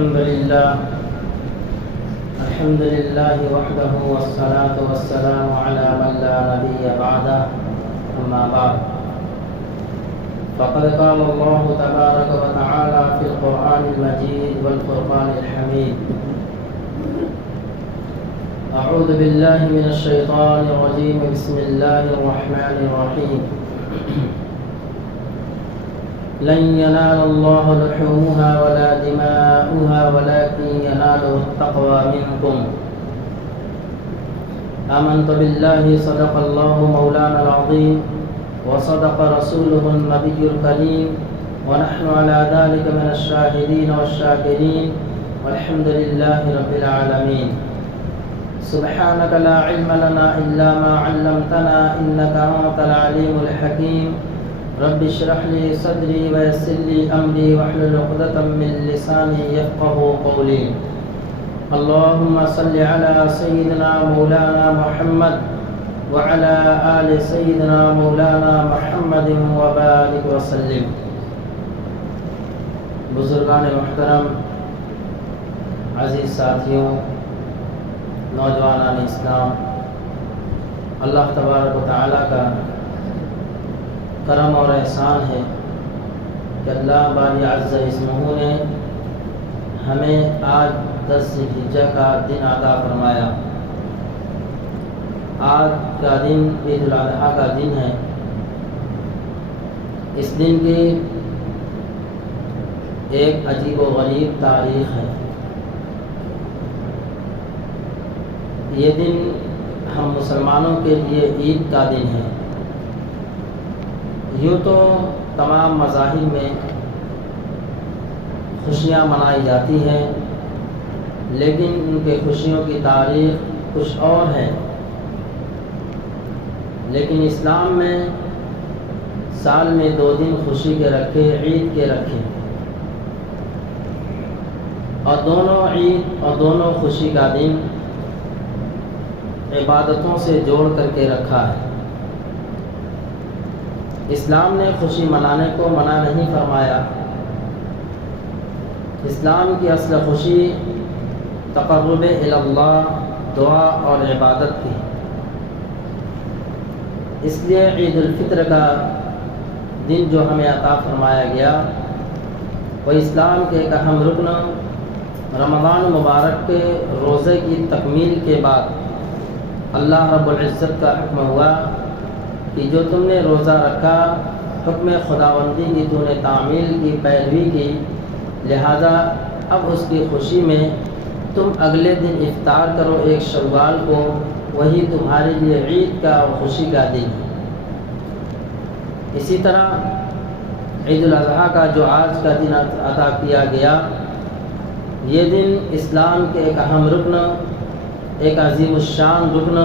الحمد لله وحده والصلاة والسلام على من لا نبي بعده أما بعد فقد قال الله تبارك وتعالى في القرآن المجيد والفرقان الحميد أعوذ بالله من الشيطان الرجيم بسم الله الرحمن الرحيم لن ينال الله لحومها ولا دماؤها ولكن يناله التقوى منكم آمنت بالله صدق الله مولانا العظيم وصدق رسوله النبي الكريم ونحن على ذلك من الشاهدين والشاكرين والحمد لله رب العالمين سبحانك لا علم لنا إلا ما علمتنا إنك أنت العليم الحكيم رب اشرح لي صدري ويسر لي أمري واحلل عقدة من لساني يفقهوا قولي اللهم صل على سيدنا مولانا محمد وعلى آل سيدنا مولانا محمد وبارك وسلم. بزرگان محترم، عزیز ساتھیوں، نوجوانان اسلام، اللہ تبارک و تعالیٰ کا کرم اور احسان ہے کہ اللہ باری عز اسمہ نے ہمیں آج 10 ذی الحجہ کا دن عطا فرمایا. آج کا دن عید الاضحیٰ کا دن ہے. اس دن کی ایک عجیب و غریب تاریخ ہے. یہ دن ہم مسلمانوں کے لیے عید کا دن ہے. یوں تو تمام مذاہب میں خوشیاں منائی جاتی ہیں، لیکن ان کے خوشیوں کی تاریخ کچھ اور ہے. لیکن اسلام میں سال میں 2 دن خوشی کے رکھے، عید کے رکھے، اور دونوں عید اور دونوں خوشی کا دن عبادتوں سے جوڑ کر کے رکھا ہے. اسلام نے خوشی منانے کو منع نہیں فرمایا. اسلام کی اصل خوشی تقرب الی اللہ، دعا اور عبادت تھی. اس لیے عید الفطر کا دن جو ہمیں عطا فرمایا گیا وہ اسلام کے ایک اہم رکن رمضان مبارک کے روزے کی تکمیل کے بعد اللہ رب العزت کا حکم ہوا کہ جو تم نے روزہ رکھا، حکم خداوندی کی تو نے تعمیل کی، پیروی کی، لہذا اب اس کی خوشی میں تم اگلے دن افطار کرو 1 شوال کو، وہی تمہارے لیے عید کا اور خوشی کا دن ہے. اسی طرح عید الاضحیٰ کا جو آج کا دن عطا کیا گیا، یہ دن اسلام کے ایک اہم رکن، ایک عظیم الشان رکن،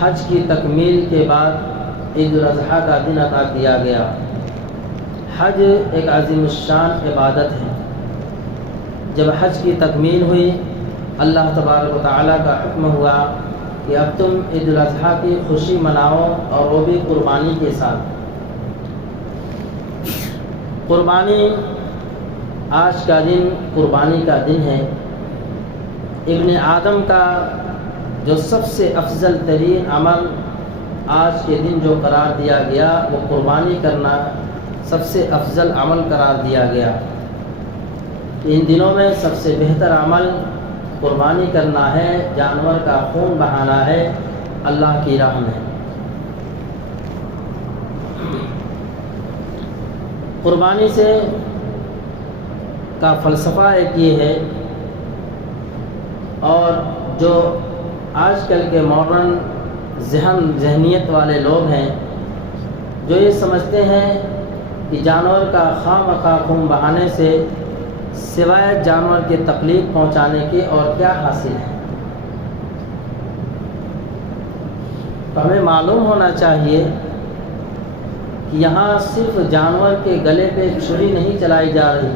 حج کی تکمیل کے بعد عید الاضحیٰ کا دن عطا کیا گیا. حج ایک عظیم الشان عبادت ہے. جب حج کی تکمیل ہوئی، اللہ تبارک و تعالیٰ کا حکم ہوا کہ اب تم عید الاضحیٰ کی خوشی مناؤ، اور وہ بھی قربانی کے ساتھ. قربانی، آج کا دن قربانی کا دن ہے. ابن آدم کا جو سب سے افضل ترین عمل آج کے دن جو قرار دیا گیا، وہ قربانی کرنا سب سے افضل عمل قرار دیا گیا. ان دنوں میں سب سے بہتر عمل قربانی کرنا ہے، جانور کا خون بہانا ہے اللہ کی راہ میں. قربانی سے کا فلسفہ ایک یہ ہے، اور جو آج کل کے ماڈرن ذہنیت والے لوگ ہیں جو یہ سمجھتے ہیں کہ جانور کا خواہ خون بہانے سے سوائے جانور کے تکلیف پہنچانے کے اور کیا حاصل ہے. تو ہمیں معلوم ہونا چاہیے کہ یہاں صرف جانور کے گلے پہ چھری نہیں چلائی جا رہی،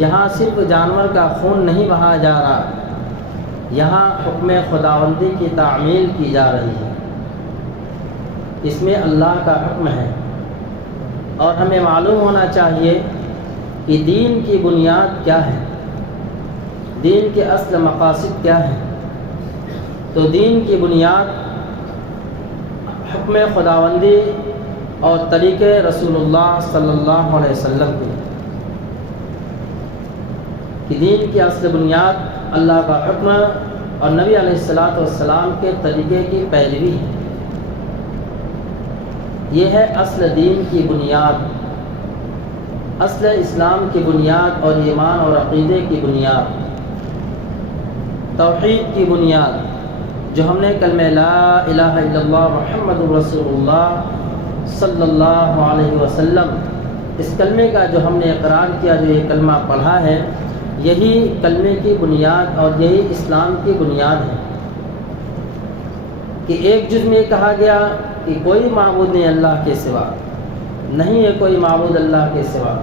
یہاں صرف جانور کا خون نہیں بہایا جا رہا، یہاں حکم خداوندی کی تعمیل کی جا رہی ہے. اس میں اللہ کا حکم ہے. اور ہمیں معلوم ہونا چاہیے کہ دین کی بنیاد کیا ہے، دین کے اصل مقاصد کیا ہیں، تو دین کی بنیاد حکم خداوندی اور طریقے رسول اللہ صلی اللہ علیہ وسلم کی، کہ دین کی اصل بنیاد اللہ کا حکم اور نبی علیہ السلام کے طریقے کی پیروی ہے۔ یہ ہے اصل دین کی بنیاد، اصل اسلام کی بنیاد اور ایمان اور عقیدے کی بنیاد، توحید کی بنیاد، جو ہم نے کلمہ لا الہ الا اللہ محمد رسول اللہ صلی اللہ علیہ وسلم، اس کلمے کا جو ہم نے اقرار کیا، جو یہ کلمہ پڑھا ہے، یہی کلمے کی بنیاد اور یہی اسلام کی بنیاد ہے۔ کہ ایک جز میں کہا گیا کہ کوئی معبود نہیں اللہ کے سوا، نہیں ہے کوئی معبود اللہ کے سوا،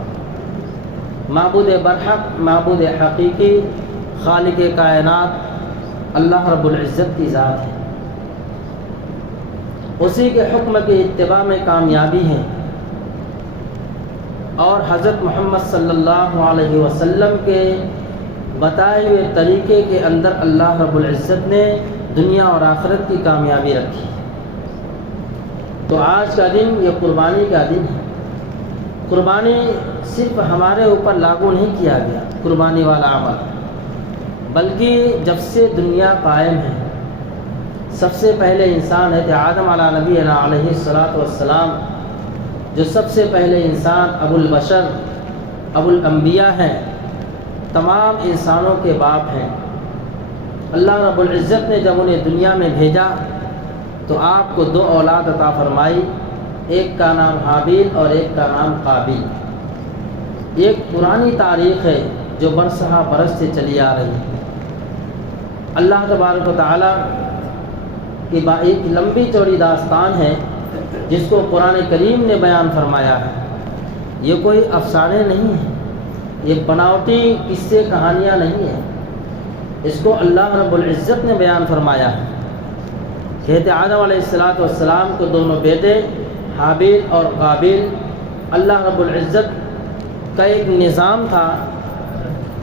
معبود برحق، معبود حقیقی، خالق کائنات اللہ رب العزت کی ذات ہے، اسی کے حکم کی اتباع میں کامیابی ہے، اور حضرت محمد صلی اللہ علیہ وسلم کے بتائے ہوئے طریقے کے اندر اللہ رب العزت نے دنیا اور آخرت کی کامیابی رکھی۔ تو آج کا دن یہ قربانی کا دن ہے۔ قربانی صرف ہمارے اوپر لاگو نہیں کیا گیا قربانی والا عمل، بلکہ جب سے دنیا قائم ہے، سب سے پہلے انسان ہے آدم علی نبینا علیہ السلام، جو سب سے پہلے انسان ابو البشر، ابو الانبیاء ہیں، تمام انسانوں کے باپ ہیں۔ اللہ رب العزت نے جب انہیں دنیا میں بھیجا تو آپ کو 2 اولاد عطا فرمائی، ایک کا نام حابیل اور ایک کا نام قابیل۔ ایک پرانی تاریخ ہے جو برسہ برس سے چلی آ رہی ہے۔ اللہ تبارک و تعالیٰ کی ایک لمبی چوڑی داستان ہے جس کو قرآن کریم نے بیان فرمایا ہے۔ یہ کوئی افسانے نہیں ہیں، یہ بناوٹی قصے کہانیاں نہیں ہیں، اس کو اللہ رب العزت نے بیان فرمایا ہے۔ کہتے آدم علیہ السلام کو دونوں بیٹے حابیل اور قابیل، اللہ رب العزت کا ایک نظام تھا،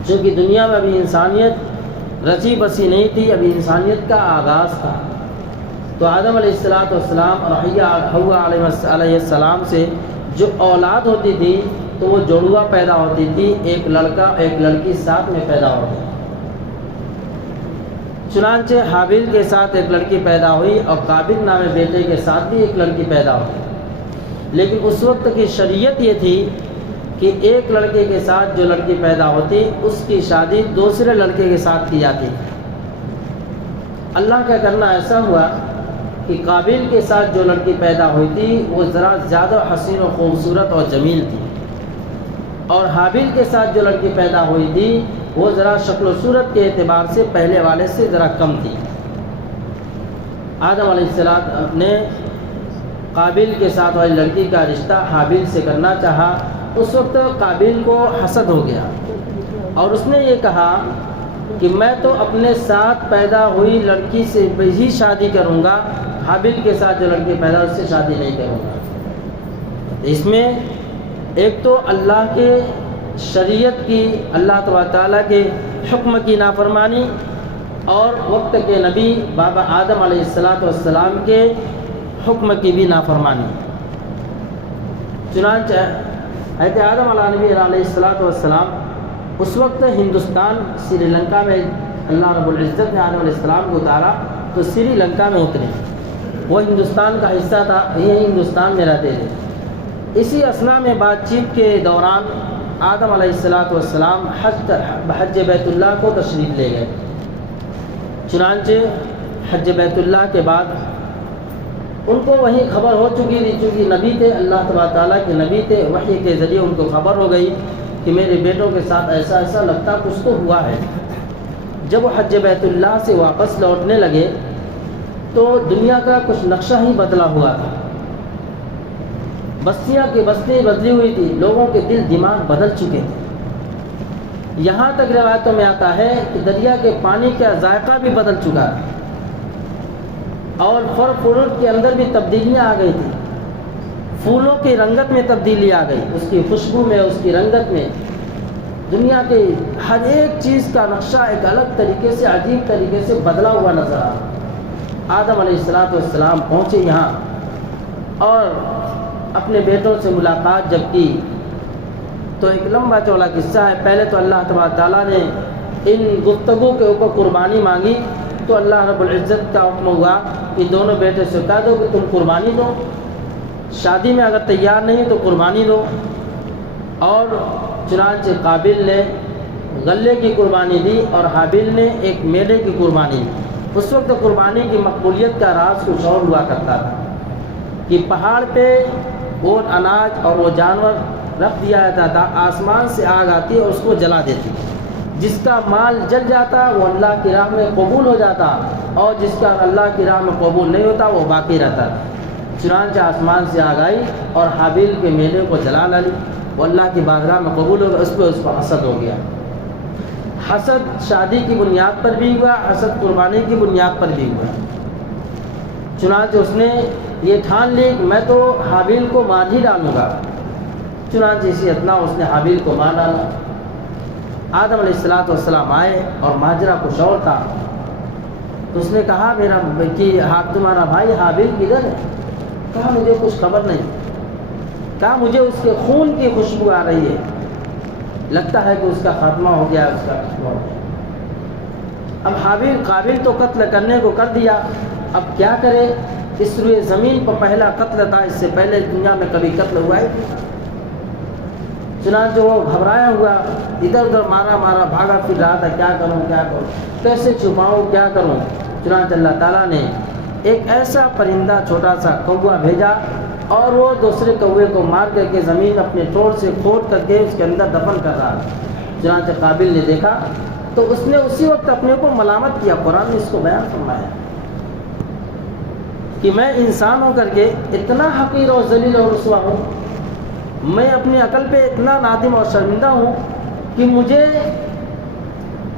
چونکہ دنیا میں ابھی انسانیت رچی بسی نہیں تھی، ابھی انسانیت کا آغاز تھا۔ تو آدم علیہ السلام اور حوا علیہ السلام سے جو اولاد ہوتی تھی تو وہ جڑوا پیدا ہوتی تھی، ایک لڑکا ایک لڑکی ساتھ میں پیدا ہوتی تھی۔ چنانچہ حابیل کے ساتھ ایک لڑکی پیدا ہوئی اور قابیل نام بیٹے کے ساتھ بھی ایک لڑکی پیدا ہوئی، لیکن اس وقت کی شریعت یہ تھی کہ ایک لڑکے کے ساتھ جو لڑکی پیدا ہوتی اس کی شادی دوسرے لڑکے کے ساتھ کی جاتی تھی۔ اللہ کا کرنا ایسا ہوا کہ قابیل کے ساتھ جو لڑکی پیدا ہوئی تھی وہ ذرا زیادہ حسین و خوبصورت اور جمیل تھی، اور حابیل کے ساتھ جو لڑکی پیدا ہوئی تھی وہ ذرا شکل و صورت کے اعتبار سے پہلے والے سے ذرا کم تھی۔ آدم علیہ السلام نے قابیل کے ساتھ والی لڑکی کا رشتہ حابیل سے کرنا چاہا۔ اس وقت قابیل کو حسد ہو گیا اور اس نے یہ کہا کہ میں تو اپنے ساتھ پیدا ہوئی لڑکی سے ہی شادی کروں گا، حابیل کے ساتھ جو لڑکی پیدا اس سے شادی نہیں کروں گا۔ اس میں ایک تو اللہ کے شریعت کی، اللہ تبارک تعالیٰ کے حکم کی نافرمانی، اور وقت کے نبی بابا آدم علیہ السلام کے حکم کی بھی نافرمانی۔ چنانچہ حضرت آدم علیہ نبی علیہ السلام اس وقت ہندوستان سری لنکا میں اللہ رب العزت نے آدم علیہ السلام کو اتارا تو سری لنکا میں اترے، وہ ہندوستان کا حصہ تھا، یہی ہندوستان میں رہتے تھے۔ اسی اثناء میں بات چیت کے دوران آدم علیہ السلام حج بیت اللہ کو تشریف لے گئے۔ چنانچہ حج بیت اللہ کے بعد ان کو وہیں خبر ہو چکی تھی، چونکہ نبی تھے، اللہ تبارک تعالیٰ کے نبی تھے، وحی کے ذریعے ان کو خبر ہو گئی کہ میرے بیٹوں کے ساتھ ایسا ایسا لگتا کچھ تو ہوا ہے۔ جب وہ حج بیت اللہ سے واپس لوٹنے لگے تو دنیا کا کچھ نقشہ ہی بدلا ہوا تھا، بستیاں کی بستی بدلی ہوئی تھی، لوگوں کے دل دماغ بدل چکے تھے، یہاں تک روایتوں میں آتا ہے کہ دریا کے پانی کا ذائقہ بھی بدل چکا ہے، اور پھل فروٹ کے اندر بھی تبدیلیاں آ گئی تھیں، پھولوں کی رنگت میں تبدیلی آ گئی، اس کی خوشبو میں، اس کی رنگت میں، دنیا کے ہر ایک چیز کا نقشہ ایک الگ طریقے سے، عجیب طریقے سے بدلا ہوا نظر آ رہا۔ آدم علیہ السلام پہنچے یہاں اور اپنے بیٹوں سے ملاقات جب کی تو ایک لمبا چوڑا قصہ ہے۔ پہلے تو اللہ تبارک تعالیٰ نے ان گفتگو کے اوپر قربانی مانگی تو اللہ رب العزت کا حکم ہوا کہ دونوں بیٹے سے کہہ دو کہ تم قربانی دو، شادی میں اگر تیار نہیں تو قربانی دو۔ اور چنانچہ قابل نے غلے کی قربانی دی اور حابیل نے ایک میڑے کی قربانی دی۔ اس وقت قربانی کی مقبولیت کا راز کچھ اور ہوا کرتا تھا کہ پہاڑ پہ وہ اناج اور وہ جانور رکھ دیا جاتا تھا، آسمان سے آگ آتی اور اس کو جلا دیتی، جس کا مال جل جاتا وہ اللہ کی راہ میں قبول ہو جاتا اور جس کا اللہ کی راہ میں قبول نہیں ہوتا وہ باقی رہتا۔ چنانچہ آسمان سے آگ آئی اور حابیل کے میلے کو جلا ڈالی، وہ اللہ کی بارگاہ میں قبول ہو گیا، اس پر حسد ہو گیا۔ حسد شادی کی بنیاد پر بھی ہوا، حسد قربانی کی بنیاد پر بھی ہوا۔ چنانچہ اس نے یہ ٹھان لی کہ میں تو حابیل کو مار ہی ڈالوں گا۔ چنانچہ اسی اتنا اس نے حابیل کو مار ڈالا۔ آدم علیہ السلام آئے اور ماجرا کچھ اور تھا، تو اس نے کہا میرا کہ تمہارا بھائی حابیل کدھر ہے؟ کہا مجھے کچھ خبر نہیں، کہا مجھے اس کے خون کی خوشبو آ رہی ہے، لگتا ہے کہ اس کا خاتمہ ہو گیا، اس کا خاتمہ ہو گیا۔ اب حابیل قابل تو قتل کرنے کو کر دیا، اب کیا کرے؟ اس روئے زمین پر پہلا قتل تھا، اس سے پہلے دنیا میں کبھی قتل ہوا ہے؟ چنانچہ وہ گھبرایا ہوا ادھر ادھر مارا بھاگا پھر رہا تھا، کیا کروں کیسے چھپاؤں، کیا کروں؟ چنانچہ اللہ تعالیٰ نے ایک ایسا پرندہ چھوٹا سا کوا بھیجا اور وہ دوسرے کوے کو مار کر کے زمین اپنے ٹور سے کھود کر کے اس کے اندر دفن کر رہا۔ چنانچہ قابل نے دیکھا تو اس نے اسی وقت اپنے کو ملامت کیا۔ قرآن نے اس کو بیان فرمایا کہ میں انسان ہو کر کے اتنا حقیر اور ذلیل اور رسوا ہوں، میں اپنی عقل پہ اتنا نادم اور شرمندہ ہوں کہ مجھے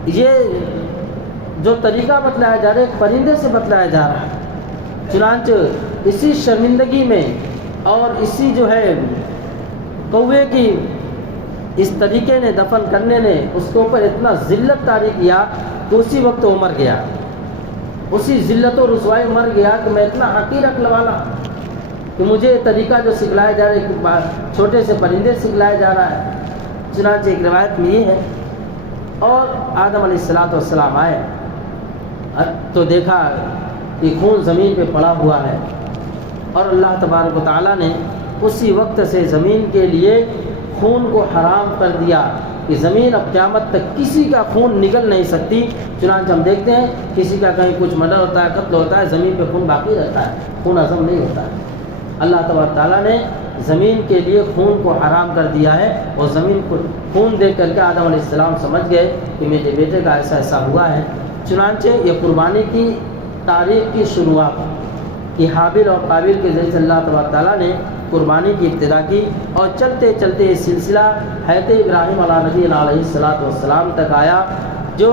یہ جو طریقہ بتلایا جا رہا ہے ایک پرندے سے بتلایا جا رہا ہے۔ چنانچہ اسی شرمندگی میں اور اسی جو ہے کوے کی اس طریقے نے دفن کرنے نے اس کے اوپر اتنا ذلت طاری کیا کہ اسی وقت وہ مر گیا، اسی ذلت و رسوائی مر گیا کہ میں اتنا حقیر عقل والا کہ مجھے طریقہ جو سکھلایا جا رہا ہے چھوٹے سے پرندے سکھلایا جا رہا ہے۔ چنانچہ ایک روایت میں یہ ہے، اور آدم علیہ السلام آئے تو دیکھا کہ خون زمین پہ پڑا ہوا ہے، اور اللہ تبارک و تعالیٰ نے اسی وقت سے زمین کے لیے خون کو حرام کر دیا کہ زمین اب قیامت تک کسی کا خون نگل نہیں سکتی۔ چنانچہ ہم دیکھتے ہیں کسی کا کہیں کچھ مرڈر ہوتا ہے، قتل ہوتا ہے، زمین پہ خون باقی رہتا ہے، خون ہضم نہیں ہوتا ہے۔ اللہ تبارک تعالیٰ نے زمین کے لیے خون کو حرام کر دیا ہے، اور زمین کو خون دیکھ کر کے آدم علیہ السلام سمجھ گئے کہ میرے بیٹے کا ایسا ہوا ہے۔ چنانچہ یہ قربانی کی تاریخ کی شروعات کہ حابیل اور قابل کے ذریعے سے اللہ تبارک تعالیٰ نے قربانی کی ابتدا کی، اور چلتے چلتے یہ سلسلہ حضرت ابراہیم علیہ نبی علیہ السلام تک آیا۔ جو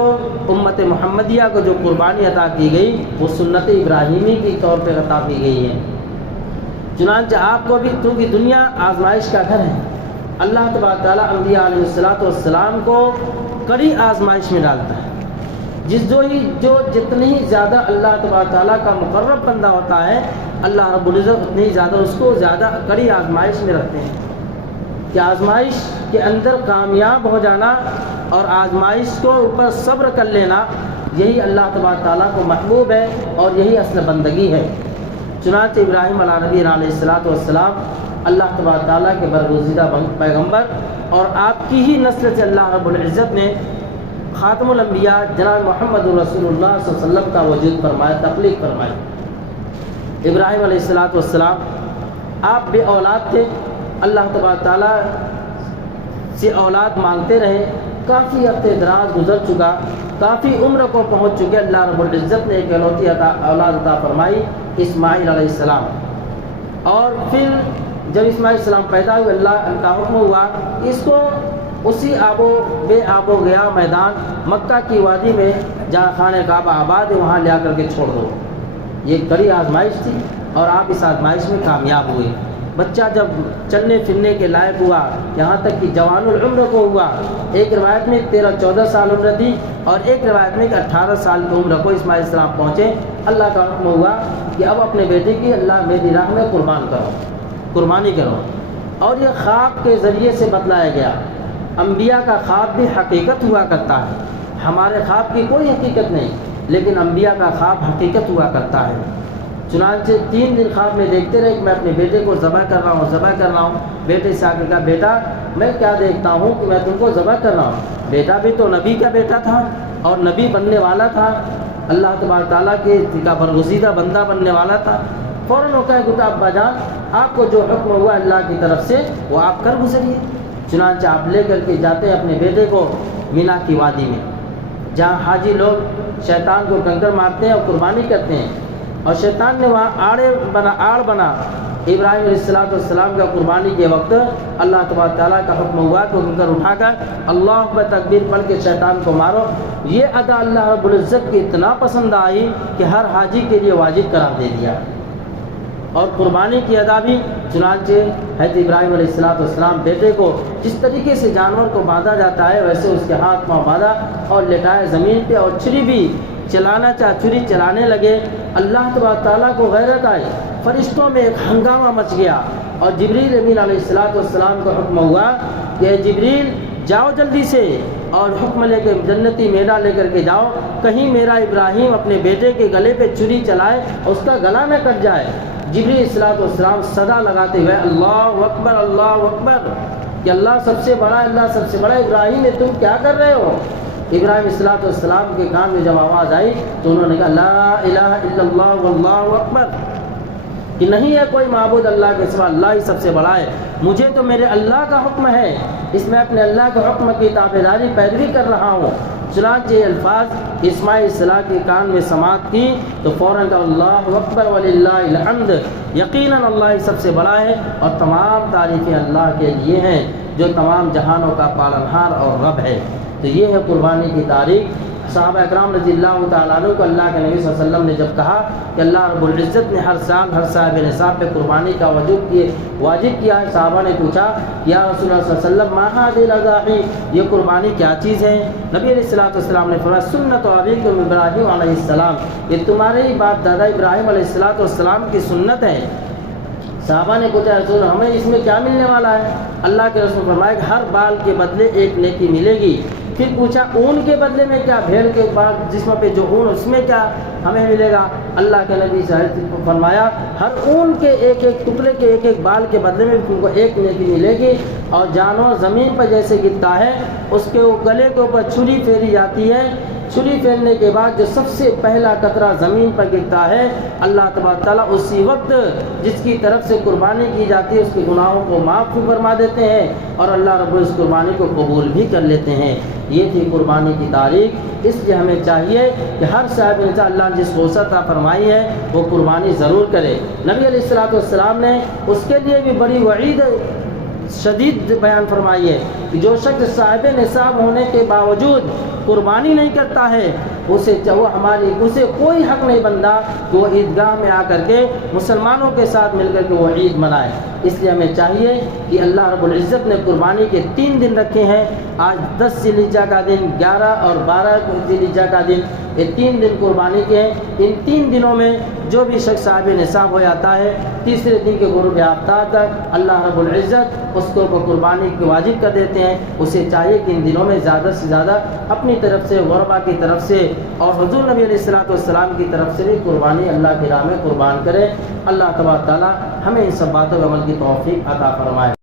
امت محمدیہ کو جو قربانی عطا کی گئی وہ سنت ابراہیمی کی طور پہ عطا کی گئی ہے۔ چنانچہ آپ کو بھی، کیونکہ دنیا آزمائش کا گھر ہے، اللہ تبارک تعالیٰ انبیاء علیہ السلام کو کڑی آزمائش میں ڈالتا ہے۔ جو جتنی زیادہ اللہ تبارک تعالیٰ کا مقرب بندہ ہوتا ہے، اللہ رب العزت اتنی زیادہ اس کو زیادہ کڑی آزمائش میں رکھتے ہیں کہ آزمائش کے اندر کامیاب ہو جانا اور آزمائش کو اوپر صبر کر لینا، یہی اللہ تبارک تعالیٰ کو محبوب ہے اور یہی اصل بندگی ہے۔ چنانچہ ابراہیم علیہ نبی علیہ السلام اللہ تبارک تعالیٰ کے برگزیدہ پیغمبر، اور آپ کی ہی نسل سے اللہ رب العزت نے خاتم الانبیاء جناب محمد رسول اللہ صلی اللہ علیہ وسلم کا وجود فرمایا، تخلیق فرمائی۔ ابراہیم علیہ السلام آپ بے اولاد تھے، اللہ تبارک تعالیٰ سے اولاد مانگتے رہے، کافی عرصے دراز گزر چکا، کافی عمر کو پہنچ چکے، اللہ رب العزت نے ایک اکلوتی اولاد عطا فرمائی، اسماعیل علیہ السلام۔ اور پھر جب اسماعیل السلام پیدا ہوئے، اللہ کا حکم ہوا اس کو اسی بے آب و گیا میدان مکہ کی وادی میں جہاں خانہ کعبہ آباد ہے وہاں لے آ کر کے چھوڑ دو۔ یہ کڑی آزمائش تھی اور آپ اس آزمائش میں کامیاب ہوئے۔ بچہ جب چلنے پھرنے کے لائق ہوا، یہاں تک کہ جوان العمر کو ہوا، ایک روایت میں 13-14 سال عمر تھی اور ایک روایت میں 18 سال کی عمر کو اسماعیل علیہ السلام پہنچے، اللہ کا حکم ہوا کہ اب اپنے بیٹے کی اللہ میری راہ میں قربانی کرو، اور یہ خواب کے ذریعے سے بتلایا گیا۔ انبیاء کا خواب بھی حقیقت ہوا کرتا ہے، ہمارے خواب کی کوئی حقیقت نہیں، لیکن انبیاء کا خواب حقیقت ہوا کرتا ہے۔ چنانچہ 3 دن خواب میں دیکھتے رہے کہ میں اپنے بیٹے کو ذبح کر رہا ہوں۔ بیٹے سے آ کر کہا بیٹا میں کیا دیکھتا ہوں کہ میں تم کو ذبح کر رہا ہوں؟ بیٹا بھی تو نبی کا بیٹا تھا اور نبی بننے والا تھا، اللہ تبارک تعالیٰ کے برگزیدہ بندہ بننے والا تھا۔ فوراً وہ کہا کہ ابا جان آپ کو جو حکم ہوا اللہ کی طرف سے وہ آپ کر گزریے۔ چنانچہ آپ لے کر کے جاتے ہیں اپنے بیٹے کو مینا کی وادی میں، جہاں حاجی لوگ شیطان کو کنکر مارتے ہیں اور قربانی کرتے ہیں، اور شیطان نے وہاں آڑ بنا ابراہیم علیہ السلام کا قربانی کے وقت اللہ تبارک تعالیٰ کا حکم ہوا کہ کنکر اٹھا کر اللہ اکبر تکبیر پڑھ کے شیطان کو مارو۔ یہ ادا اللہ رب العزت کی اتنا پسند آئی کہ ہر حاجی کے لیے واجب قرار دے دیا، اور قربانی کی ادا بھی۔ چنانچہ حضرت ابراہیم علیہ السلام بیٹے کو جس طریقے سے جانور کو باندھا جاتا ہے ویسے اس کے ہاتھ پاؤں باندھا اور لٹائے زمین پہ، اور چھری بھی چھری چلانے لگے۔ اللہ تبارک تعالیٰ کو غیرت آئی، فرشتوں میں ایک ہنگامہ مچ گیا، اور جبریل امین علیہ السلام کو حکم ہوا کہ جبریل جاؤ جلدی سے اور حکم لے کے جنتی مینا لے کر کے جاؤ، کہیں میرا ابراہیم اپنے بیٹے کے گلے پہ چھری چلائے اور اس کا گلا نہ کٹ جائے۔ جبریل السلام صدا لگاتے ہوئے اللہ اکبر کہ اللہ سب سے بڑا، اللہ سب سے بڑا، ابراہیم تم کیا کر رہے ہو؟ ابراہیم السلام کے کان میں جب آواز آئی تو انہوں نے کہا لا الہ الا اللہ واللہ اکبر، کہ نہیں ہے کوئی معبود اللہ کے سوا، اللہ ہی سب سے بڑا ہے، مجھے تو میرے اللہ کا حکم ہے، اس میں اپنے اللہ کے حکم کی تابعداری پیروی کر رہا ہوں۔ چنانچہ یہ الفاظ اسماعیل السلام کے کان میں سماعت کی تو فوراً کہا اللہ اکبر وللہ الحمد، یقیناً اللہ ہی سب سے بڑا ہے اور تمام تعریفیں اللہ کے لیے ہیں جو تمام جہانوں کا پالنہار اور رب ہے۔ تو یہ ہے قربانی کی تاریخ۔ صحابہ اکرام رضی اللہ تعالیٰ عنہ کو اللہ کے نبی صلی اللہ علیہ وسلم نے جب کہا کہ اللہ رب العزت نے ہر سال ہر صاحب نصاب پہ قربانی کا واجب کیا ہے، صحابہ نے پوچھا یا رسول اللہ صلی اللہ علیہ وسلم ما هذه الاضاحی، یہ قربانی کیا چیز ہے؟ نبی علیہ السلام نے فرمایا سنت ابیکم ابراہیم علیہ السلام، یہ تمہارے ہی باپ دادا ابراہیم علیہ السلام کی سنت ہے۔ صحابہ نے پوچھا رسول ہمیں اس میں کیا ملنے والا ہے؟ اللہ کے رسول فرمایا کہ ہر بال کے بدلے ایک نیکی ملے گی۔ پھر پوچھا اون کے بدلے میں کیا؟ بھیڑ کے بال جسم پہ جو اون اس میں کیا ہمیں ملے گا؟ اللہ کے نبی صلی اللہ علیہ وسلم نے فرمایا ہر اون کے ایک ٹکڑے کے ایک بال کے بدلے میں تم کو ایک نیکی ملے گی، اور جانور زمین پر جیسے گرتا ہے اس کے گلے کے اوپر چھری پھیری جاتی ہے، چھری پھیرنے کے بعد جو سب سے پہلا قطرہ زمین پر گرتا ہے اللہ تبارک تعالیٰ اسی وقت جس کی طرف سے قربانی کی جاتی ہے اس کے گناہوں کو معاف بھی فرما دیتے ہیں اور اللہ رب اس قربانی کو قبول بھی کر لیتے ہیں۔ یہ تھی قربانی کی تاریخ۔ اس لیے ہمیں چاہیے کہ ہر صاحب نصاب اللہ نے جس وسعت عطا فرمائی ہے وہ قربانی ضرور کرے۔ نبی علیہ السلام نے اس کے لیے بھی بڑی وعید شدید بیان فرمائی ہے کہ جو شخص صاحب نصاب ہونے کے باوجود قربانی نہیں کرتا ہے اسے کوئی حق نہیں بنتا کہ وہ عیدگاہ میں آ کر کے مسلمانوں کے ساتھ مل کر کے وہ عید منائے۔ اس لیے ہمیں چاہیے کہ اللہ رب العزت نے قربانی کے 3 دن رکھے ہیں، آج 10 ذی الحجہ کا دن، 11 اور 12 ذی الحجہ کا دن، یہ 3 دن قربانی کے ہیں۔ ان 3 دنوں میں جو بھی شخص صاحب نصاب ہو جاتا ہے تیسرے دن کے غروب آفتاب تک اللہ رب العزت اس کو قربانی کی واجب کر دیتے ہیں۔ اسے چاہیے کہ ان دنوں میں زیادہ سے زیادہ اپنی طرف سے، غربا کی طرف سے اور حضور نبی علیہ السلام کی طرف سے بھی قربانی اللہ کی راہ میں قربان کرے۔ اللہ تبارک تعالیٰ ہمیں ان سب باتوں کا عمل کی توفیق عطا فرمائے۔